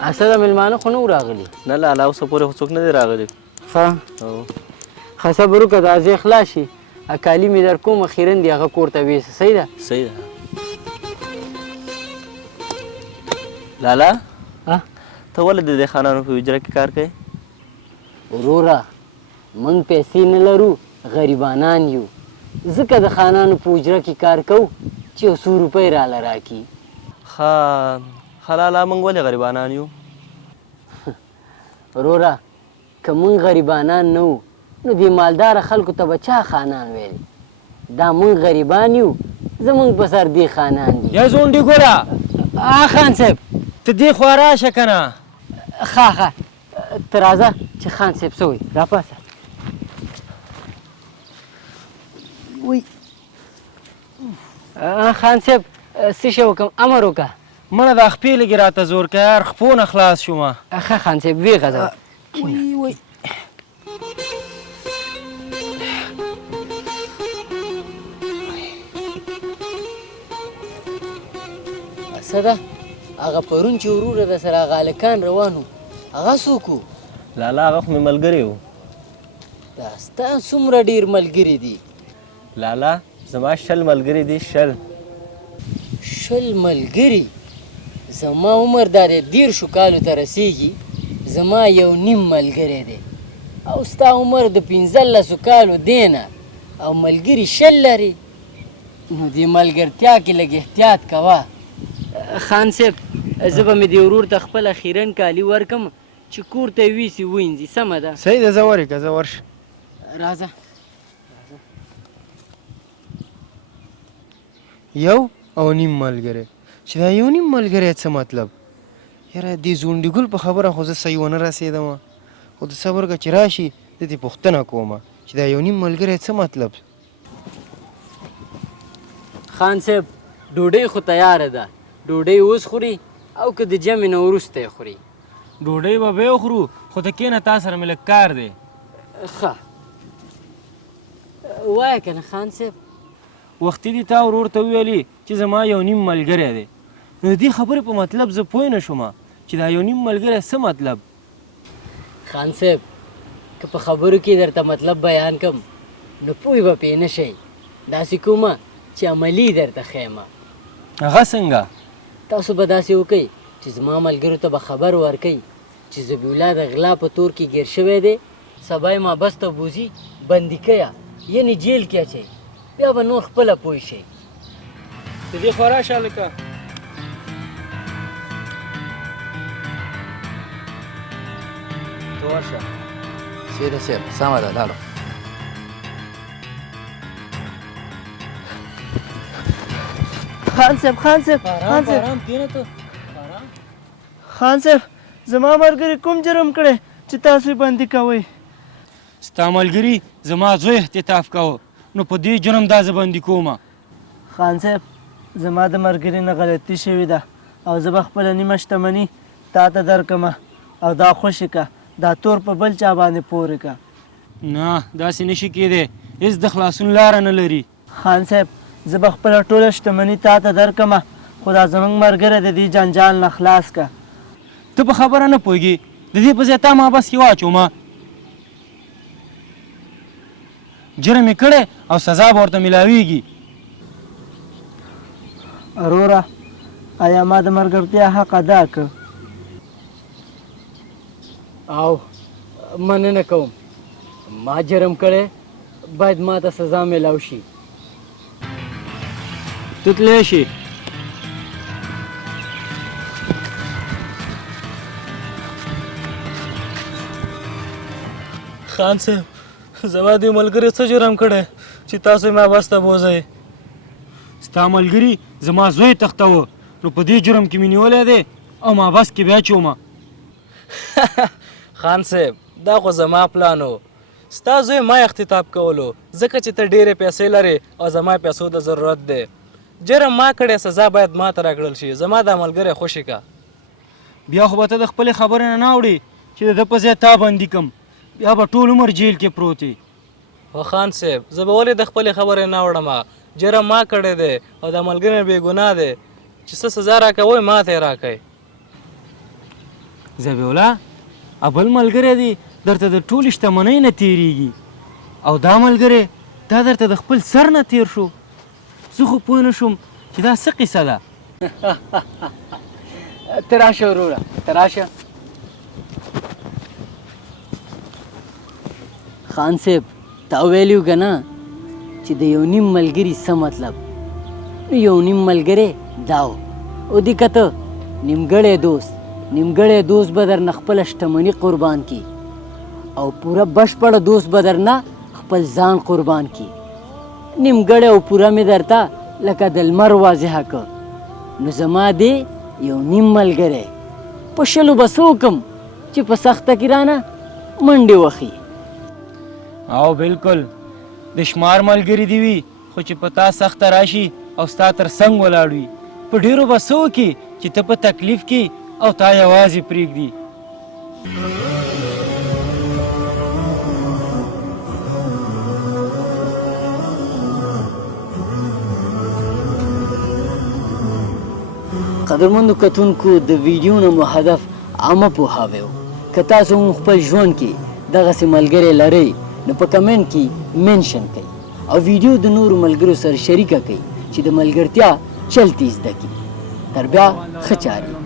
اسده مېلمانه خو نه و راغلي. نه لالا اوسه پورې خو څوک نه دی راغلی. ښه ښه صبر وکړه دا ځای خلاص شي کالي مې در کوم اخیرا دې هغه کور ته ویسه صحیح ده. صحیح ده. لالا ته ولې د دې خانانو په حجره کې کار کوې؟ وروره موږ پیسې نه لرو غریبانان یو ځکه د خانانو په حجره کې کار کوو چې یو څو روپۍ راله راکړي. ښه لالا موږ ولې غریبانان یو؟ وروره که موږ غریبانان نه وو نو دې مالداره خلکو ته به چا خانان ویل؟ دا موږ غریبان یو زموږ په سر دې خانان دي. یا زونډي ګوره خان صاحب ته دې خوا راشه که نه. ښه ته راځه چې خان صاحب څه وایي راپاسه. وی خان صاحب څه شی وکړم امر وکړه. منه دا خپې لږې راته زور که یار خپو نه خلاص شومه. ښه خان صاحب ویې غځوه. وی څه ده هغه پرون چې وروره د سره هغه هلکان روان وو هغه څوک وو؟ لالا هغه خو مې ملګری و. دا ستا څومره ډېر ملګري دي؟ لالا زما 10 ملګري دي 10. 10 ملګري؟ زما عمر دا د 10 کالو ته رسیږي زما یو نیم ملګری دی او ستا عمر د 15 کالو دی نه او ملګري 10 لري نو دې ملګرتیا کې لږ احتیاط کوه. خان صاحب زه به مې دې ورور ته خپل اخیرا کالي ورکم چې کور ته یې ویسي وینځي سمه ده؟ صحیح ده زه ورې زه ورشه. راځه. یو او نیم ملګری چې دا یو نیم ملګری څه مطلب؟ یاره دې زونډي ګل په خبره خو زه صحیح ونه رسېدم خو د صبر که چې راشي د دې پوښتنه کومه چې دا یو نیم ملګری څه مطلب؟ خان صاحب ډوډۍ خو تیاره ده ډوډۍ اوس خوري او که د جمع نه وروسته یې خوري؟ ډوډۍ به بیا وخورو خو ته کښېنه تا سره مې لږ کار دی. ښه وایه که نه خان صاحب. وختي دې تا ورور ته وویلې چې زما یو نیم ملګری دی نو د دې خبرې په مطلب زه پوه نه شوم چې دا یو نیم ملګری څه مطلب؟ خان صاحب که په خبرو کې درته مطلب بیان کم نو پوه به پرې نه شئ داسې کومه چې عملي درته ښیمه. هغه څنګه؟ تاسو به داسې وکئ چې زما ملګرو ته به خبر ورکئ چې ذبیح د غلا په تور کې ګیر شوی دی سبا یې مابس ته بوځي بندي کیه یعنې جیل کې اچئ بیا به نور خپله پوه شئ. د دې خوا راشه هلکه. ته ورشه. سیده صاحب سمه ده لاړو. خان صاحب خان صاحب خان صاحب آرام کښېنه ته خان صاحب زما ملګري کوم جرم کړی چې تاسو یې بندي کوئ؟ ستا ملګري زما زوی احتطاف کوه نو په دې جرم دا زه بندي کومه. خان صاحب زما د ملګري نه غلطي شوې ده او زه به خپله نیمه شتمني تا ته درکمه او دا خوشې که دا تور په بل چا باندې پورې که. نه داسې نشي کېدی هېڅ د خلاصون لاره نه لري. خان صاحب زه به خپله ټوله شتمني تا ته درکمه خو دا زموږ ملګری د دې جنجال نه خلاص که. ته په خبره نه پوهېږې د دې په ځای تا ما بس کې واچومه. جرم یې کړی او سزا به ورته میلاویږي. وروره آیا ما د ملګرتیا حق ادا که؟ او مننه کوم ما جرم کړی باید ما ته سزا میلاو شي. ته تلی شي. خان صاحب زما دې ملګري څه جرم کړی چې تاسو یې ما بس ته بوځئ؟ ستا ملګري زما زوی تختوه نو په دې جرم کې مې نیولی دی او ما بس کې بیا چومه. خان صاحب دا خو زما پلان و ستا زوی ما اختطاف کولو ځکه چې ته ډېرې پیسې لرې او زما پیسو د ضرورت دی. جرم ما کړی سزا باید ما ته راکړل شي. زما دا ملګری خوشي که. بیا خو به ته د خپلې خبرې نه نه اوړې چې د ده په ځای تا بندي کم بیا به ټول عمر جیل کې پروت یې. خو خان صاحب زه به ولې د خپلې خبرې نه وړم؟ جرم ما کړی دی او دا ملګری بې ګناه دی چې څه سزا راکوئ ما ته یې راکئ. زبیولا ابل ملګری دی درته د ټولې شتمنۍ نه تیریږي او دا ملګری دا درته د خپل سر نه تیر شو زه خو پوه نه شوم چې دا څه قصه ده ته راشه وروره ته راشه خان صاحب تا ویلیو که نه چې د یو نیم ملګري څه مطلب نو یو نیم ملګری دا و او دې که ته نیمګړی دوست به در نه خپله شتمني قربان کی او پوره بشپړه دوست به در نه خپل ځان قربان کی نیمګړی او پوره مې درته لکه د لمر واضحه که نو زما دی یو نیم ملګری په شلو به څه وکړم چې په سخته کې رانه منډې وخي او بالکل د شمار ملګري دی وي خو چې په تا سخته راشي او ستا تر څنګ ولاړ وي په ډېرو به څه وکړي چې ته په تکلیف کې او تا یوازې پرېږدي قدرمندو کتونکو د ویډیو نه مو هدف عامه پوهاوی و که تاسو هم خپل ژوند کې دغسې ملګری لرئ نو په کمنټ کې منشن کړئ او ویډیو د نورو ملګرو سره شریکه کړئ چې د ملګرتیا چل تیز زده کړي تر بیا ښه چارې